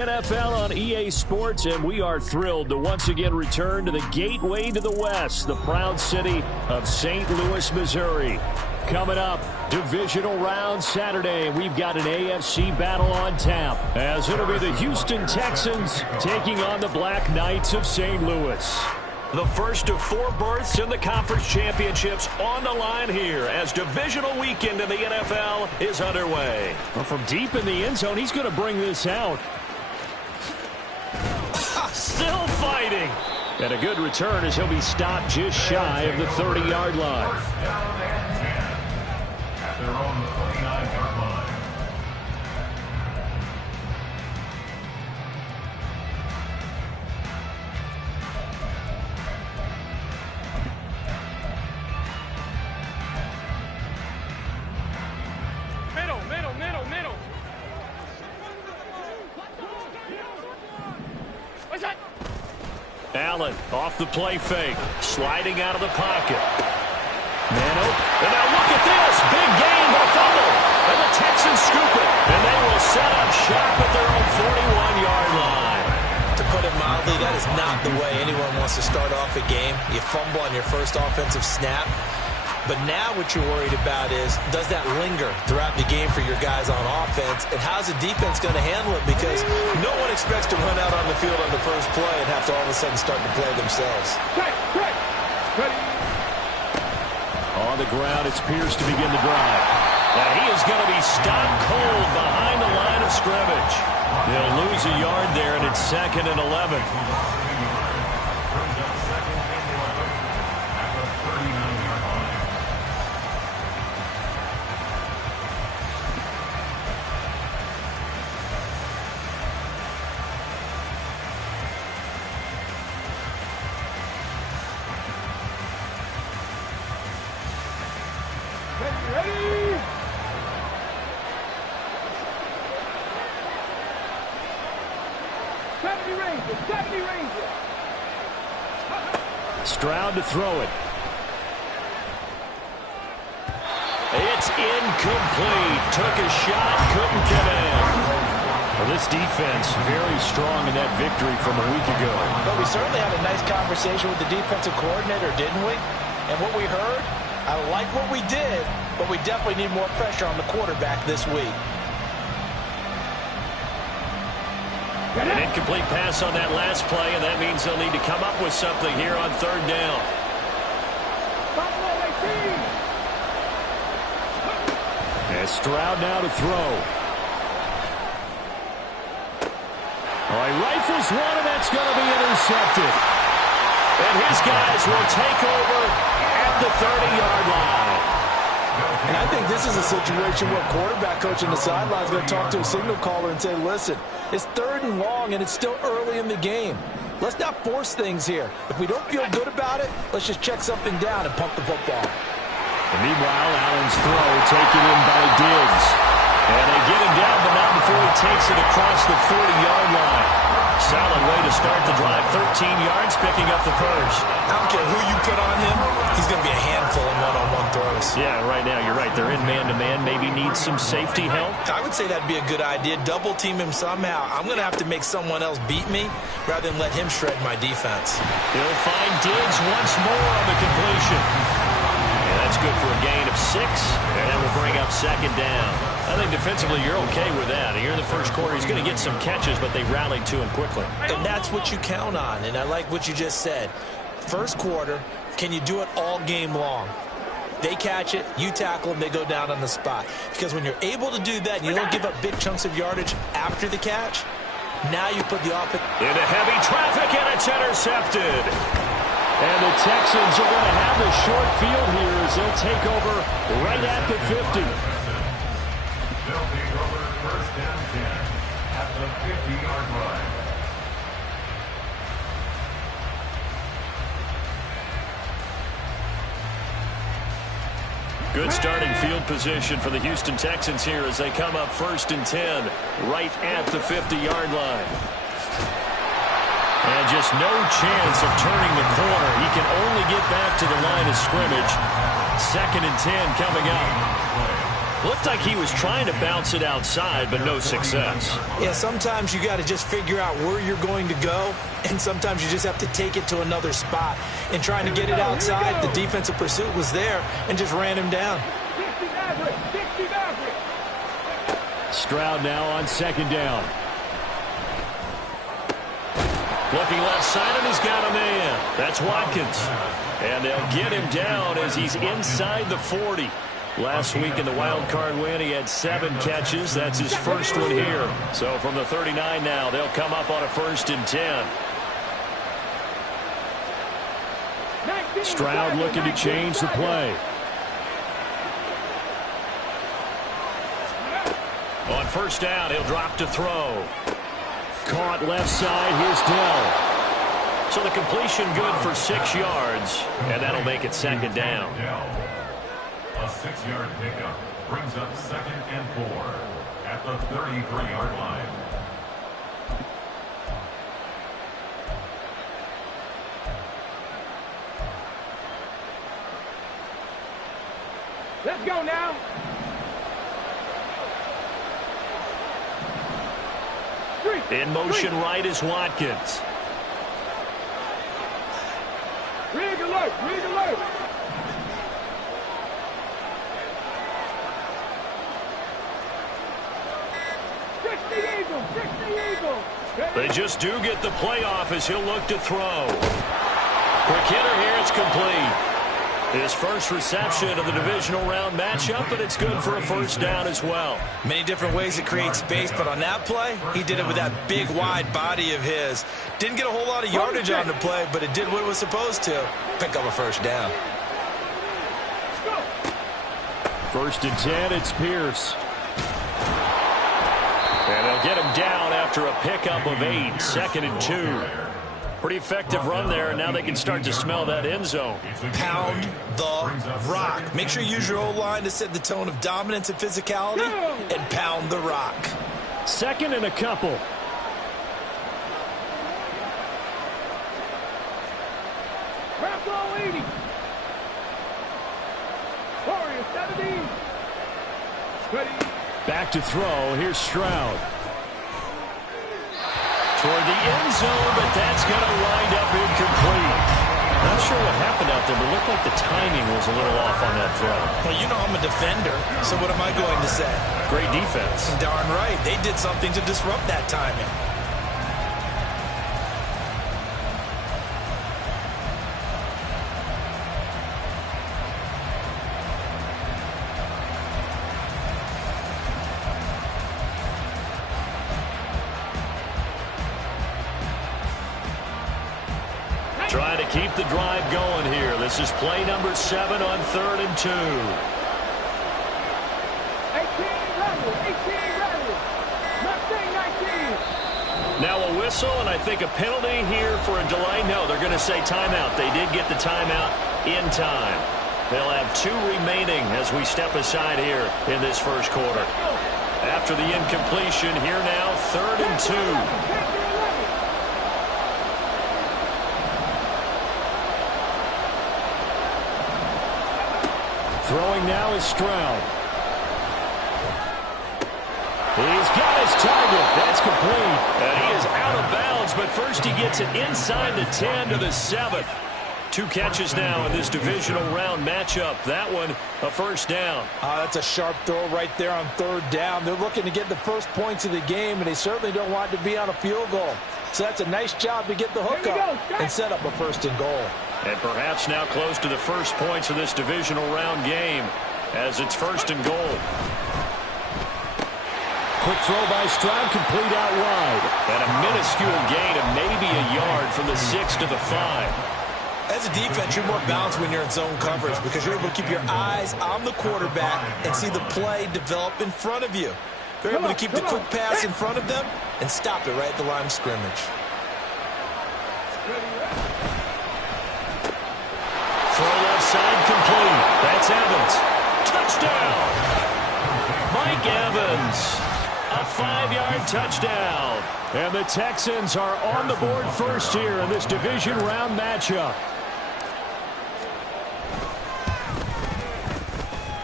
NFL on EA Sports, and we are thrilled to once again return to the gateway to the West, the proud city of St. Louis, Missouri. Coming up, divisional round Saturday, we've got an AFC battle on tap, as it'll be the Houston Texans taking on the Black Knights of St. Louis. The first of 4 berths in the conference championships on the line here as divisional weekend in the NFL is underway. Well, from deep in the end zone, he's going to bring this out. Still fighting. And a good return as he'll be stopped just shy of the 30-yard line. At their own 29-yard line. Middle. What's that? Allen off the play fake, sliding out of the pocket. Man open. And now look at this. Big gain, a fumble. And the Texans scoop it. And they will set up shop at their own 41-yard line. To put it mildly, that is not the way anyone wants to start off a game. You fumble on your first offensive snap. But now what you're worried about is, does that linger throughout the game for your guys on offense? And how's the defense going to handle it? Because no one expects to run out on the field on the first play and have to all of a sudden start to play themselves. Ready. On the ground, it's Pierce to begin the drive. Now he is going to be stopped cold behind the line of scrimmage. They'll lose a yard there, and it's 2nd and 11. Stroud to throw it. It's incomplete. Took a shot, couldn't get in. Well, this defense very strong in that victory from a week ago. But we certainly had a nice conversation with the defensive coordinator, didn't we? And what we heard, I like what we did, but we definitely need more pressure on the quarterback this week. An incomplete pass on that last play, and that means they'll need to come up with something here on 3rd down. And Stroud now to throw. All right, rifles one, and that's going to be intercepted. And his guys will take over at the 30-yard line. And I think this is a situation where quarterback coach on the sideline is going to talk to a signal caller and say, listen, it's 3rd and long, and it's still early in the game. Let's not force things here. If we don't feel good about it, let's just check something down and pump the football. And meanwhile, Allen's throw taken in by Diggs. And they get him down, but not before he takes it across the 40-yard line. Solid way to start the drive. 13 yards, picking up the first. I don't care who you put on him. He's going to be a handful of one-on-one throws. Yeah, right now, you're right. They're in man-to-man. Maybe need some safety help. I would say that'd be a good idea. Double team him somehow. I'm going to have to make someone else beat me rather than let him shred my defense. He'll find Diggs once more on the completion. And that's good for a gain of 6. And that will bring up 2nd down. I think defensively you're okay with that. Here in the first quarter, he's going to get some catches, but they rallied to him quickly. And that's what you count on, and I like what you just said. First quarter, can you do it all game long? They catch it, you tackle them, they go down on the spot. Because when you're able to do that and you don't give up big chunks of yardage after the catch, now you put the offense into heavy traffic, and it's intercepted. And the Texans are going to have the short field here as they'll take over right at the 50. They'll take over 1st and 10 at the 50-yard line. Good starting field position for the Houston Texans here as they come up 1st and 10 right at the 50-yard line. And just no chance of turning the corner. He can only get back to the line of scrimmage. 2nd and 10 coming up. Looked like he was trying to bounce it outside, but no success. Yeah, sometimes you got to just figure out where you're going to go, and sometimes you just have to take it to another spot. And trying to get it outside, the defensive pursuit was there and just ran him down. Stroud now on second down. Looking left side, and he's got a man. That's Watkins. And they'll get him down as he's inside the 40. Last week in the wild card win, he had 7 catches. That's his first one here. So from the 39 now, they'll come up on a 1st and 10. Stroud looking to change the play. On 1st down, he'll drop to throw. Caught left side. Here's Dell. So the completion good for 6 yards, and that'll make it 2nd down. A 6-yard pickup brings up 2nd and 4 at the 33-yard line. Let's go now. In motion right is Watkins. Rig alert, rig alert. Fix the eagle, fix the eagle. They just do get the playoff as he'll look to throw. Quick hitter here, it's complete. His first reception of the divisional round matchup, but it's good for a 1st down as well. Many different ways to create space, but on that play, he did it with that big, wide body of his. Didn't get a whole lot of yardage on the play, but it did what it was supposed to. Pick up a 1st down. 1st and 10, it's Pierce. And they'll get him down after a pickup of 8, 2nd and 2. Pretty effective run there, and now they can start to smell that end zone. Pound the rock. Make sure you use your O-line to set the tone of dominance and physicality, and pound the rock. 2nd and a couple. Craft all 80. Warrior 17. Ready. Back to throw. Here's Stroud. Toward the end zone, but that's going to wind up incomplete. Not sure what happened out there, but it looked like the timing was a little off on that throw. Well, you know I'm a defender, so what am I going to say? Great defense. Darn right. They did something to disrupt that timing. Trying to keep the drive going here. This is play number 7 on 3rd and 2. 18 rattle, 18 rattle. Mustang 19. Now a whistle, and I think a penalty here for a delay. No, they're going to say timeout. They did get the timeout in time. They'll have 2 remaining as we step aside here in this 1st quarter. After the incompletion, here now 3rd and 2. Throwing now is Stroud. He's got his target. That's complete. And he is out of bounds, but first he gets it inside the 10 to the 7th. 2 catches now in this divisional round matchup. That one, a 1st down. That's a sharp throw right there on 3rd down. They're looking to get the first points of the game, and they certainly don't want to be on a field goal. So that's a nice job to get the hook up and set up a 1st and goal. And perhaps now close to the first points of this divisional round game as it's 1st and goal. Quick throw by Stroud, complete out wide. And a minuscule gain of maybe a yard from the 6 to the 5. As a defense, you're more balanced when you're in zone coverage because you're able to keep your eyes on the quarterback and see the play develop in front of you. They're able to keep the quick pass in front of them and stop it right at the line of scrimmage. Throw left side complete. That's Evans. Touchdown! Mike Evans. A 5-yard touchdown. And the Texans are on the board first here in this division round matchup.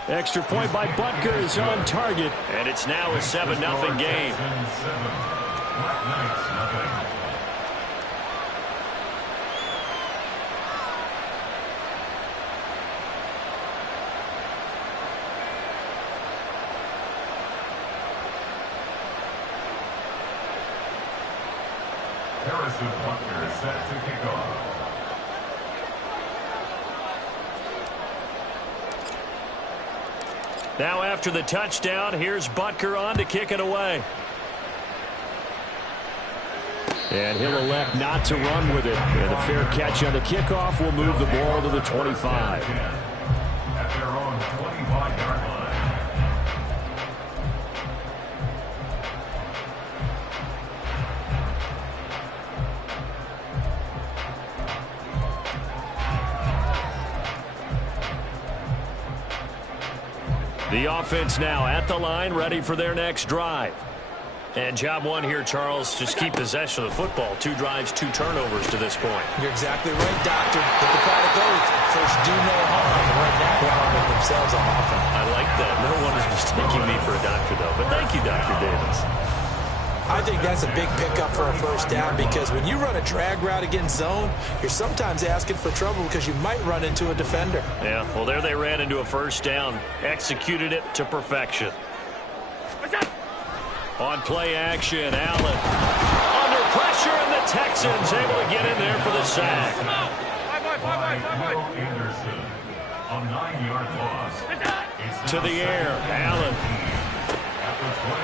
Extra point by Butker is on target, and it's now a 7-0 game. Black Knights, nothing. Harrison Butker is set to kick off. Now after the touchdown, here's Butker on to kick it away. And he'll elect not to run with it. And a fair catch on the kickoff will move the ball to the 25. At their own 25-yard line. The offense now at the line, ready for their next drive. And job one here, Charles, just keep possession of the football. 2 drives, 2 turnovers to this point. You're exactly right, Doctor. Hippocratic oath. First, do no harm. Right now, they're harming themselves on offense. I like that. No one is mistaking me for a doctor, though. But thank you, Dr. Davis. I think that's a big pickup for a first down because when you run a drag route against zone, you're sometimes asking for trouble because you might run into a defender. Yeah, well, there they ran into a first down. Executed it to perfection. On play action, Allen. Under pressure, and the Texans able to get in there for the sack. Will Anderson, a 9-yard loss. To the air, Allen.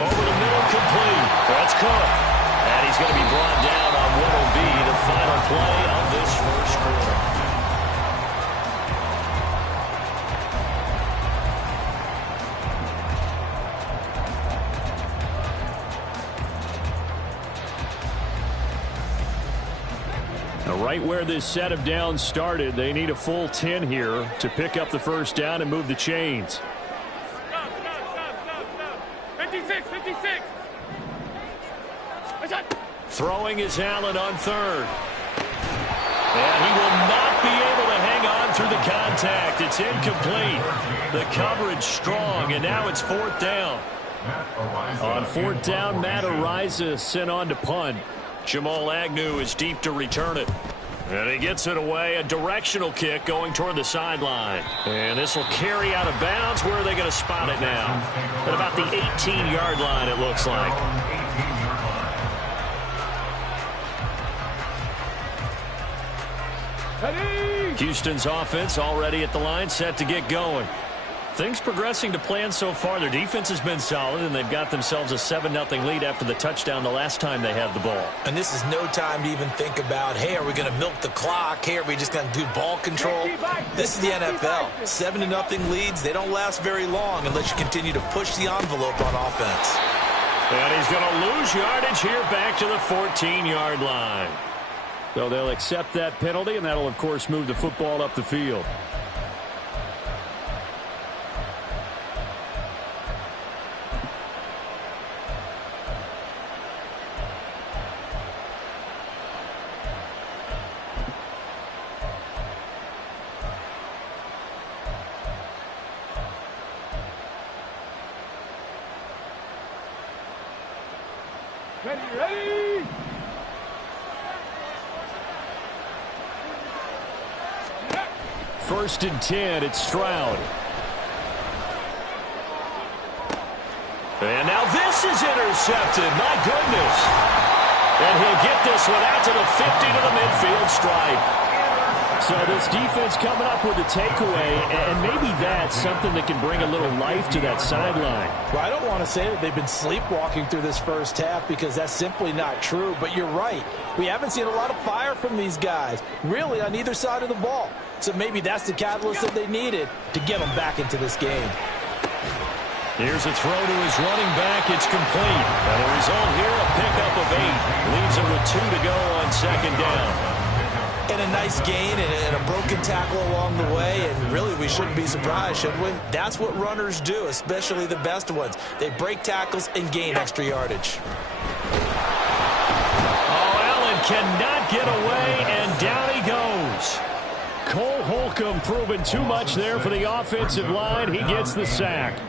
Over the middle, complete. That's Cook. And he's going to be brought down on what will be the final play of this first quarter. Now, right where this set of downs started, they need a full 10 here to pick up the first down and move the chains. 56. Throwing is Allen on third. And he will not be able to hang on through the contact. It's incomplete. The coverage strong, and now it's 4th down. On 4th down, Matt Araiza sent on to punt. Jamal Agnew is deep to return it. And he gets it away, a directional kick going toward the sideline. And this will carry out of bounds. Where are they going to spot it now? At about the 18-yard line, it looks like. Houston's offense already at the line, set to get going. Things progressing to plan so far. Their defense has been solid, and they've got themselves a 7-0 lead after the touchdown the last time they had the ball. And this is no time to even think about, hey, are we going to milk the clock? Hey, are we just going to do ball control? This is the NFL. 7-0 leads, they don't last very long unless you continue to push the envelope on offense. And he's going to lose yardage here back to the 14-yard line. So they'll accept that penalty, and that'll, of course, move the football up the field. Ready? 1st and 10, it's Stroud. And now this is intercepted. My goodness. And he'll get this one out to the 50 to the midfield stripe. So this defense coming up with a takeaway, and maybe that's something that can bring a little life to that sideline. Well, I don't want to say that they've been sleepwalking through this first half because that's simply not true, but you're right. We haven't seen a lot of fire from these guys, really on either side of the ball. So maybe that's the catalyst that they needed to get them back into this game. Here's a throw to his running back. It's complete. And the result here, a pickup of 8. Leaves him with 2 to go on 2nd down. And a nice gain and a broken tackle along the way, and really we shouldn't be surprised, should we? That's what runners do, especially the best ones. They break tackles and gain extra yardage. Oh, Allen cannot get away, and down he goes. Cole Holcomb proving too much there for the offensive line. He gets the sack.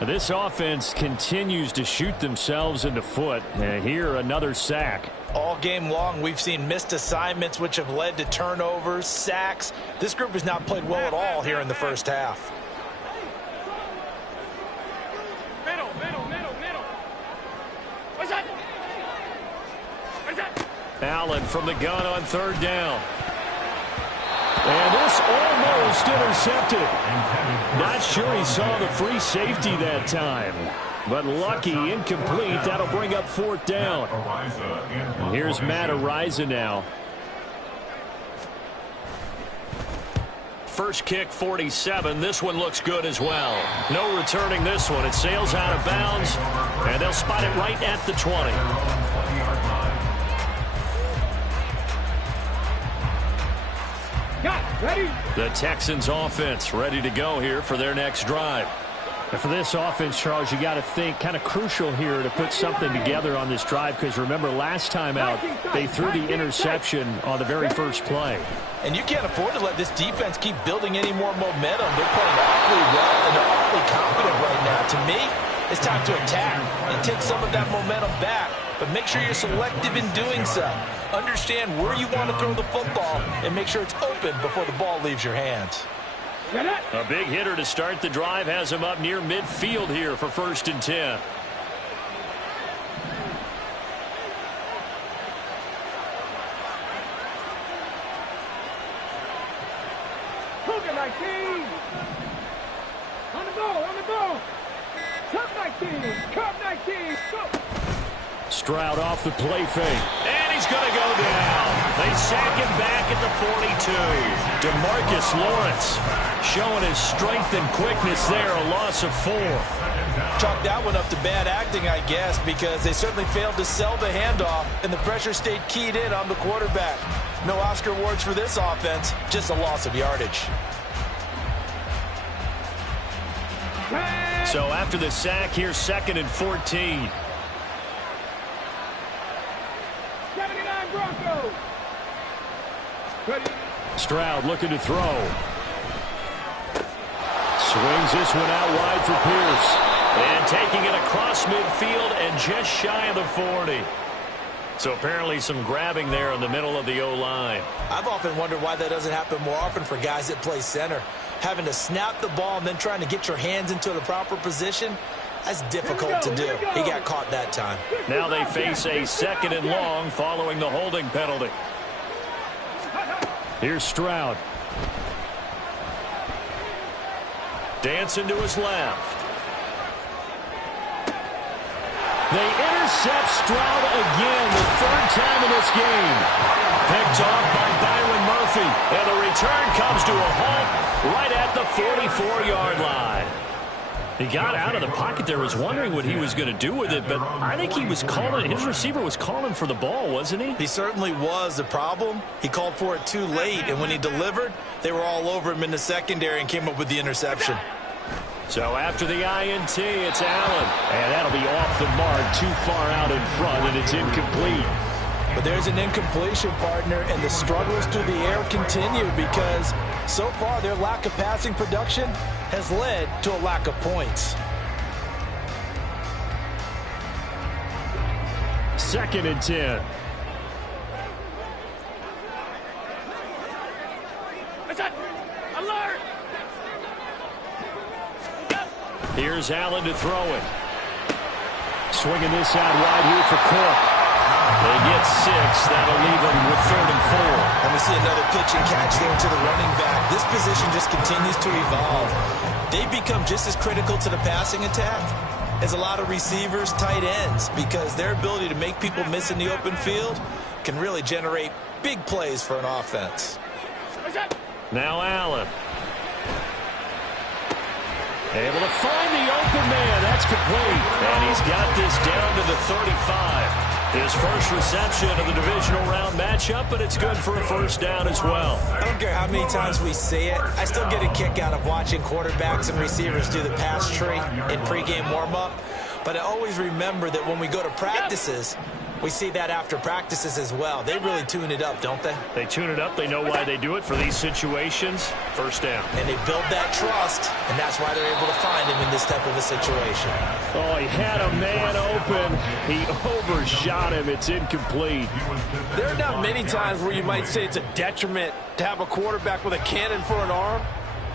This offense continues to shoot themselves in the foot. Here, another sack. All game long, we've seen missed assignments, which have led to turnovers, sacks. This group has not played well at all here in the first half. Middle. What's that? Allen from the gun on third down. And this almost intercepted. Not sure he saw the free safety that time. But lucky, incomplete. That'll bring up fourth down. And here's Matt Araiza now. First kick, 47. This one looks good as well. No returning this one. It sails out of bounds, and they'll spot it right at the 20. Ready? The Texans offense ready to go here for their next drive. And for this offense, Charles, you got to think kind of crucial here to put something together on this drive, because remember last time out they threw the interception on the very first play. And you can't afford to let this defense keep building any more momentum. They're playing awfully well and they're awfully confident right now. To me, it's time to attack and take some of that momentum back. But make sure you're selective in doing so. Understand where you want to throw the football and make sure it's open before the ball leaves your hands. A big hitter to start the drive has him up near midfield here for 1st and 10. Cougar 19. On the ball. Cup 19. Cup 19. Go. Stroud off the play fake. And he's going to go down. They sack him back at the 42. DeMarcus Lawrence showing his strength and quickness there. A loss of 4. Chalk that one up to bad acting, I guess, because they certainly failed to sell the handoff, and the pressure stayed keyed in on the quarterback. No Oscar awards for this offense, just a loss of yardage. So after the sack, here's 2nd and 14. 79 Broncos. Ready? Stroud looking to throw. Swings this one out wide for Pierce. And taking it across midfield and just shy of the 40. So apparently some grabbing there in the middle of the O-line. I've often wondered why that doesn't happen more often for guys that play center. Having to snap the ball and then trying to get your hands into the proper position, that's difficult to do. He got caught that time. Now they face a 2nd and long following the holding penalty. Here's Stroud. Dancing to his left. They intercept Stroud again, the 3rd time in this game. Picked off by Byron Murphy. And the return comes to a halt right at the 44-yard line. He got out of the pocket there, was wondering what he was going to do with it, but I think he was calling, his receiver was calling for the ball, wasn't he? He certainly was. The problem, he called for it too late, and when he delivered, they were all over him in the secondary and came up with the interception. So after the INT, it's Allen, and that'll be off the mark, too far out in front, and it's incomplete. But there's an incompletion, partner, and the struggles through the air continue because so far their lack of passing production has led to a lack of points. 2nd and 10. Alert! Here's Allen to throw it. Swinging this out wide here for Cook. They get 6. That'll leave them with 3rd and 4. And we see another pitch and catch there to the running back. This position just continues to evolve. They've become just as critical to the passing attack as a lot of receivers, tight ends, because their ability to make people miss in the open field can really generate big plays for an offense. Now Allen. Able to find the open man. That's complete. And he's got this down to the 35. His first reception of the divisional round matchup, but it's good for a 1st down as well. I don't care how many times we say it. I still get a kick out of watching quarterbacks and receivers do the pass tree in pregame warm-up. But I always remember that when we go to practices, We see that after practices as well. They really tune it up, don't they? They tune it up. They know why they do it for these situations. First down. And they build that trust, and that's why they're able to find him in this type of a situation. Oh, he had a man open. He overshot him. It's incomplete. There are not many times where you might say it's a detriment to have a quarterback with a cannon for an arm,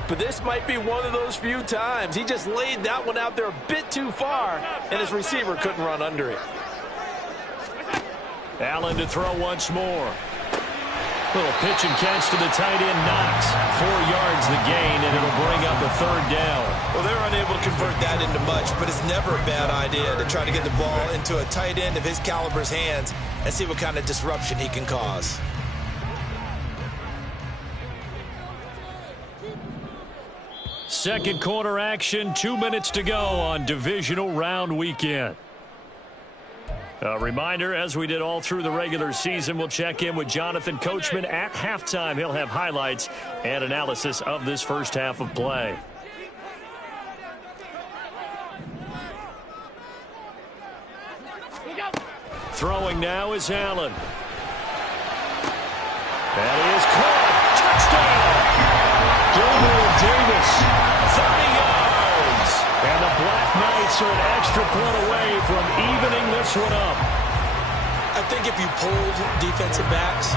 but this might be one of those few times. He just laid that one out there a bit too far, and his receiver couldn't run under it. Allen to throw once more. Little pitch and catch to the tight end, Knox. 4 yards the gain, and it'll bring up a third down. Well, they're unable to convert that into much, but it's never a bad idea to try to get the ball into a tight end of his caliber's hands and see what kind of disruption he can cause. Second quarter action, 2 minutes to go on divisional round weekend. A reminder, as we did all through the regular season, we'll check in with Jonathan Coachman at halftime. He'll have highlights and analysis of this first half of play. Throwing now is Allen. That is caught. Touchdown! Gabriel Davis, 30 yards. And the Black Knights are an extra point away from evening this one up. I think if you polled defensive backs,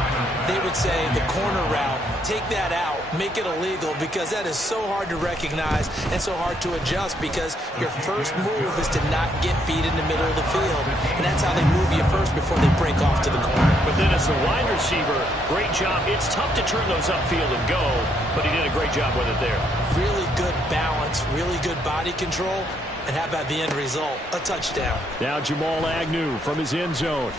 they would say the corner route, take that out, make it illegal, because that is so hard to recognize and so hard to adjust, because your first move is to not get beat in the middle of the field, and that's how they move you first before they break off to the corner. But then as the wide receiver, great job. It's tough to turn those upfield and go, but he did a great job with it there. Really good balance, really good body control, and how about the end result? A touchdown. Now Jamal Agnew from his end zone.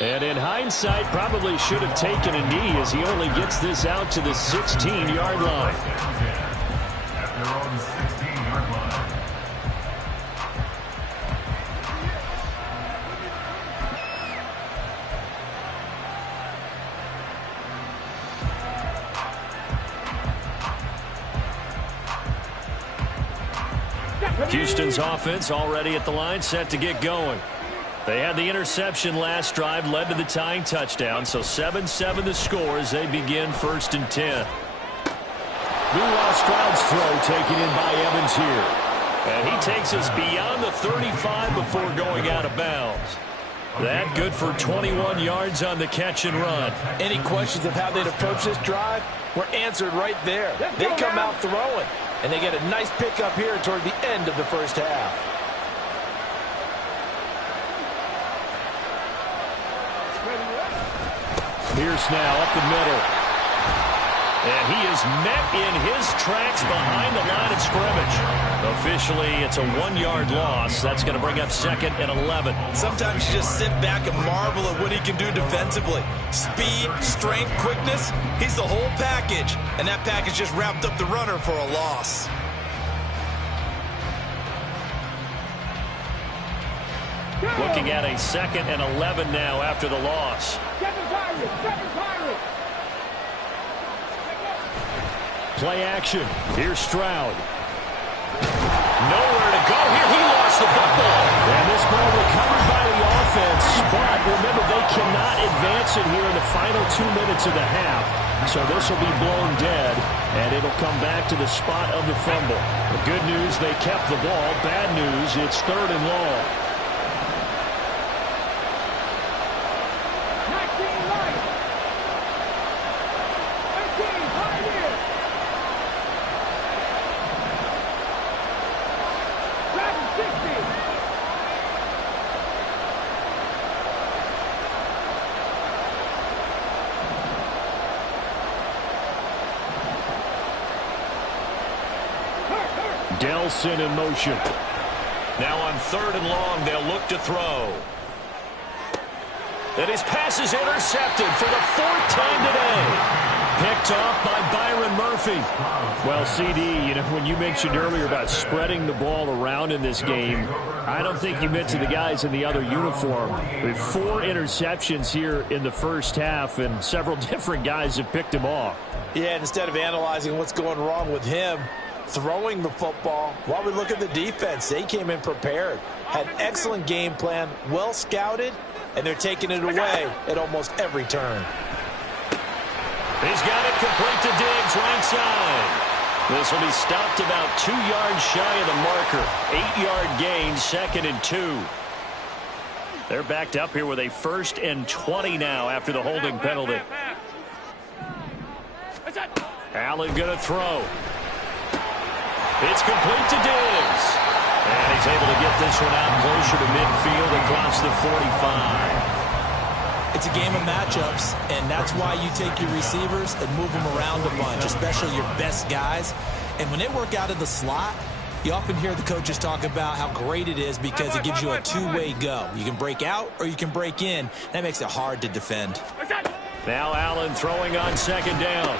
And in hindsight, probably should have taken a knee as he only gets this out to the 16-yard line. At their own 16-yard line. Houston's offense already at the line, set to get going. They had the interception last drive, led to the tying touchdown, so 7-7 the score as they begin 1st and 10. Meanwhile, Stroud's throw taken in by Evans here. And he takes us beyond the 35 before going out of bounds. That good for 21 yards on the catch and run. Any questions of how they'd approach this drive were answered right there. They come out throwing, and they get a nice pickup here toward the end of the first half. Pierce now up the middle. And he is met in his tracks behind the line of scrimmage. Officially, it's a 1-yard loss. That's going to bring up 2nd and 11. Sometimes you just sit back and marvel at what he can do defensively. Speed, strength, quickness, he's the whole package. And that package just wrapped up the runner for a loss. Looking at a 2nd and 11 now after the loss. Play action. Here's Stroud. Nowhere to go here. He lost the football. And this ball recovered by the offense. But remember, they cannot advance it here in the final 2 minutes of the half. So this will be blown dead, and it'll come back to the spot of the fumble. The good news, they kept the ball. Bad news, it's 3rd and long. Delson in motion. Now on 3rd and long, they'll look to throw. And his pass is intercepted for the 4th time today. Picked off by Byron Murphy. Well, CD, you know, when you mentioned earlier about spreading the ball around in this game, I don't think you meant to the guys in the other uniform. We have 4 interceptions here in the first half, and several different guys have picked him off. Yeah, and instead of analyzing what's going wrong with him, throwing the football, while we look at the defense, they came in prepared, had an excellent game plan, well scouted, and they're taking it away at almost every turn. He's got it complete to Diggs, right side. This will be stopped about 2 yards shy of the marker. 8-yard gain, 2nd and 2. They're backed up here with a 1st and 20 now after the holding penalty. Allen going to throw. It's complete to Diggs. And he's able to get this one out closer to midfield across the 45. It's a game of matchups, and that's why you take your receivers and move them around a bunch, especially your best guys. And when they work out of the slot, you often hear the coaches talk about how great it is because it gives you a two-way go. You can break out or you can break in. That makes it hard to defend. Now Allen throwing on 2nd down.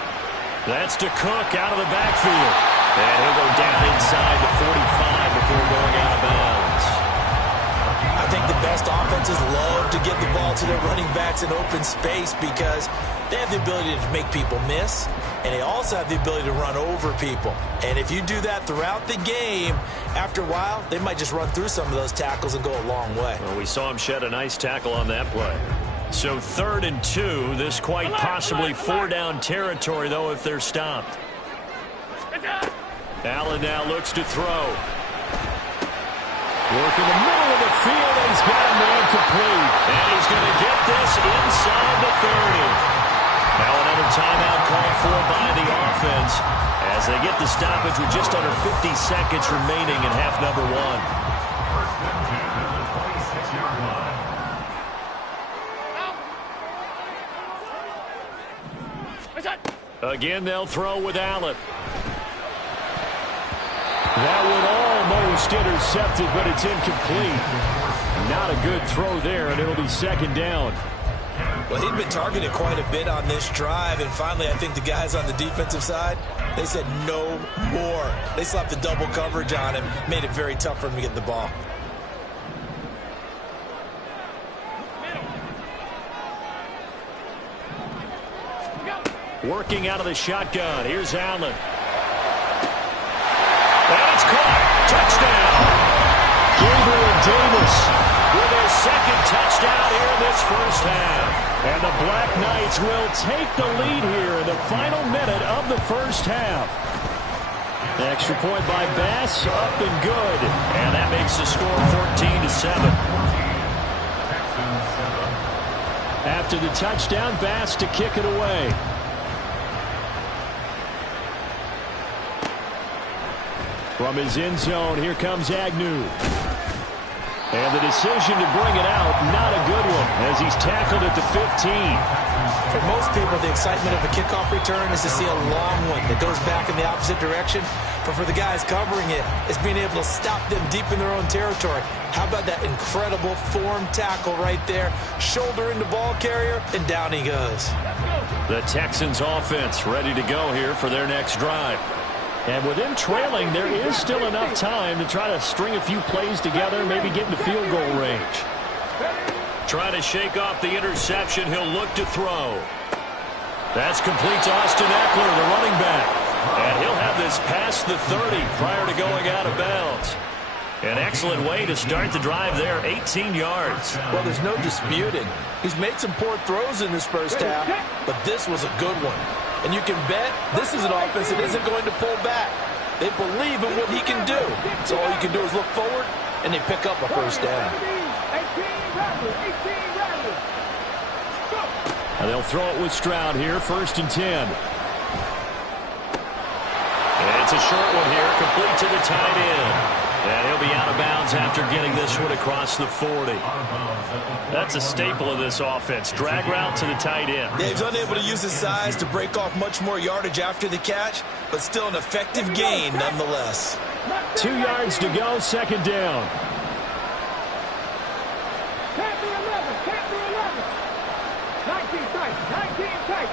That's to Cook out of the backfield. And he'll go down inside the 45 before going out of bounds. I think the best offenses love to get the ball to their running backs in open space because they have the ability to make people miss, and they also have the ability to run over people. And if you do that throughout the game, after a while, they might just run through some of those tackles and go a long way. Well, we saw him shed a nice tackle on that play. So 3rd and 2, this quite possibly 4-down territory, though, if they're stopped. Allen now looks to throw. Work in the middle of the field, and he's got a man complete. And he's going to get this inside the 30. Now another timeout called for by the offense as they get the stoppage with just under 50 seconds remaining in half number 1. Again, they'll throw with Allen. That one almost intercepted, but it's incomplete. Not a good throw there, and it'll be 2nd down. Well, he'd been targeted quite a bit on this drive, and finally I think the guys on the defensive side, they said no more. They slapped the double coverage on him, made it very tough for him to get the ball. Working out of the shotgun. Here's Allen. And it's caught. Touchdown. Gabriel Davis with his 2nd touchdown here in this first half. And the Black Knights will take the lead here in the final minute of the first half. Extra point by Bass, up and good. And that makes the score 14-7. After the touchdown, Bass to kick it away. From his end zone, here comes Agnew. And the decision to bring it out, not a good one, as he's tackled at the 15. For most people, the excitement of a kickoff return is to see a long one that goes back in the opposite direction. But for the guys covering it, it's being able to stop them deep in their own territory. How about that incredible form tackle right there? Shoulder into ball carrier, and down he goes. The Texans offense ready to go here for their next drive. And with them trailing, there is still enough time to try to string a few plays together, maybe get into field goal range. Trying to shake off the interception, he'll look to throw. That's complete to Austin Eckler, the running back. And he'll have this past the 30 prior to going out of bounds. An excellent way to start the drive there, 18 yards. Well, there's no disputing. He's made some poor throws in this first half, but this was a good one. And you can bet this is an offense that isn't going to pull back. They believe in what he can do. So all you can do is look forward, and they pick up a first down. And they'll throw it with Stroud here, 1st and 10. And it's a short one here, complete to the tight end. And he'll be out of bounds after getting this one across the 40. That's a staple of this offense. Drag route to the tight end. Yeah, he's unable to use his size to break off much more yardage after the catch, but still an effective gain nonetheless. 2 yards to go, 2nd down. Tap to 11, tap to 11. 19 tight, 19 tight.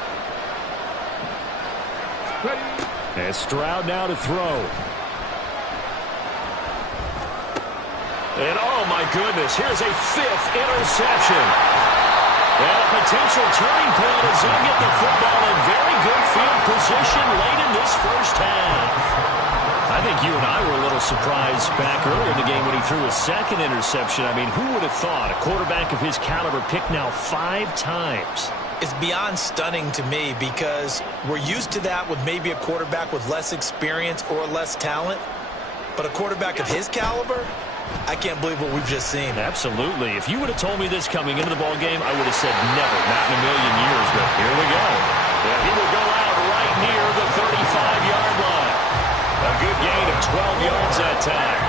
Ready. And Stroud now to throw. And oh my goodness, here's a 5th interception. And a potential turning point as they get the football in very good field position late in this first half. I think you and I were a little surprised back earlier in the game when he threw his second interception. I mean, who would have thought a quarterback of his caliber picked now 5 times? It's beyond stunning to me because we're used to that with maybe a quarterback with less experience or less talent. But a quarterback of his caliber, I can't believe what we've just seen. Absolutely. If you would have told me this coming into the ball game, I would have said never, not in a million years. But here we go. Yeah, he will go out right near the 35-yard line. A good gain of 12 yards that time.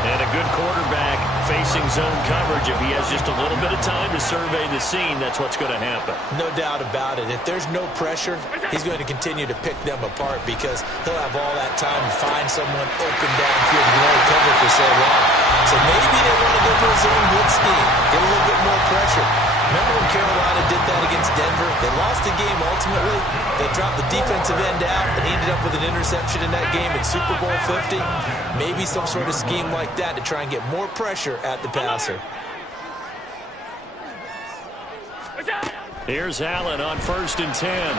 And a good quarterback facing zone coverage. If he has just a little bit of time to survey the scene, that's what's going to happen. No doubt about it. If there's no pressure, he's going to continue to pick them apart because he'll have all that time to find someone open downfield and only cover for so long. So maybe they want to go for a zone blitz scheme, get a little bit more pressure. Remember when Carolina did that against Denver? They lost the game ultimately. They dropped the defensive end out and ended up with an interception in that game in Super Bowl 50. Maybe some sort of scheme like that to try and get more pressure at the passer. Here's Allen on 1st and 10.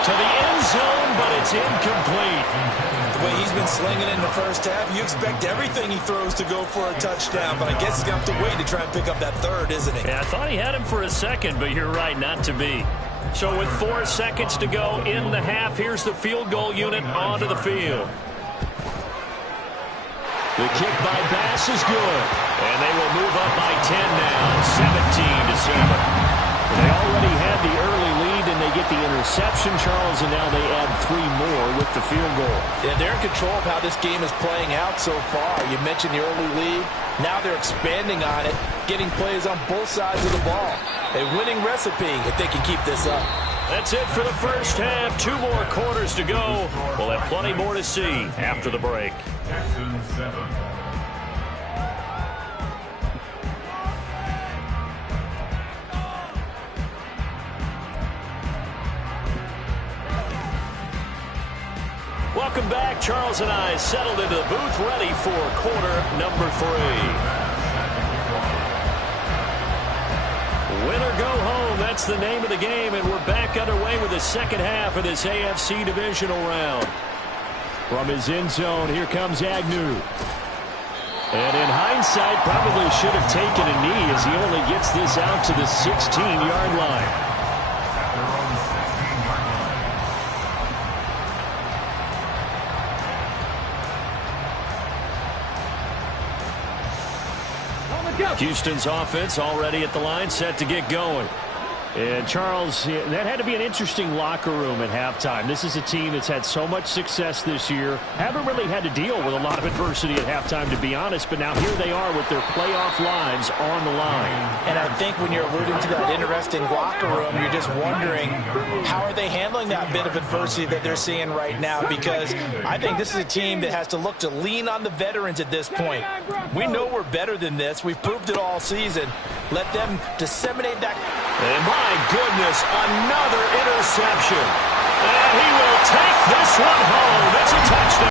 To the end zone, but it's incomplete. The way he's been slinging in the first half, you expect everything he throws to go for a touchdown, but I guess he's going to have to wait to try and pick up that third, isn't he? Yeah, I thought he had him for a second, but you're right, not to be. So with 4 seconds to go in the half, here's the field goal unit onto the field. The kick by Bass is good, and they will move up by 10 now, 17-7. They already had the early lead, and they get the interception, Charles, and now they add 3 more with the field goal. Yeah, they're in control of how this game is playing out so far. You mentioned the early lead. Now they're expanding on it, getting plays on both sides of the ball. A winning recipe if they can keep this up. That's it for the first half. 2 more quarters to go. We'll have plenty more to see after the break. Texans 7. Welcome back. Charles and I settled into the booth, ready for quarter number 3. Win or go home, that's the name of the game, and we're back underway with the second half of this AFC divisional round. From his end zone, here comes Agnew. And in hindsight, probably should have taken a knee as he only gets this out to the 16-yard line. Houston's offense already at the line, set to get going. And Charles, that had to be an interesting locker room at halftime. This is a team that's had so much success this year. Haven't really had to deal with a lot of adversity at halftime, to be honest. But now here they are with their playoff lives on the line. And I think when you're alluding to that interesting locker room, you're just wondering how are they handling that bit of adversity that they're seeing right now? Because I think this is a team that has to look to lean on the veterans at this point. We know we're better than this. We've proved it all season. Let them disseminate that. And my goodness, another interception. And he will take the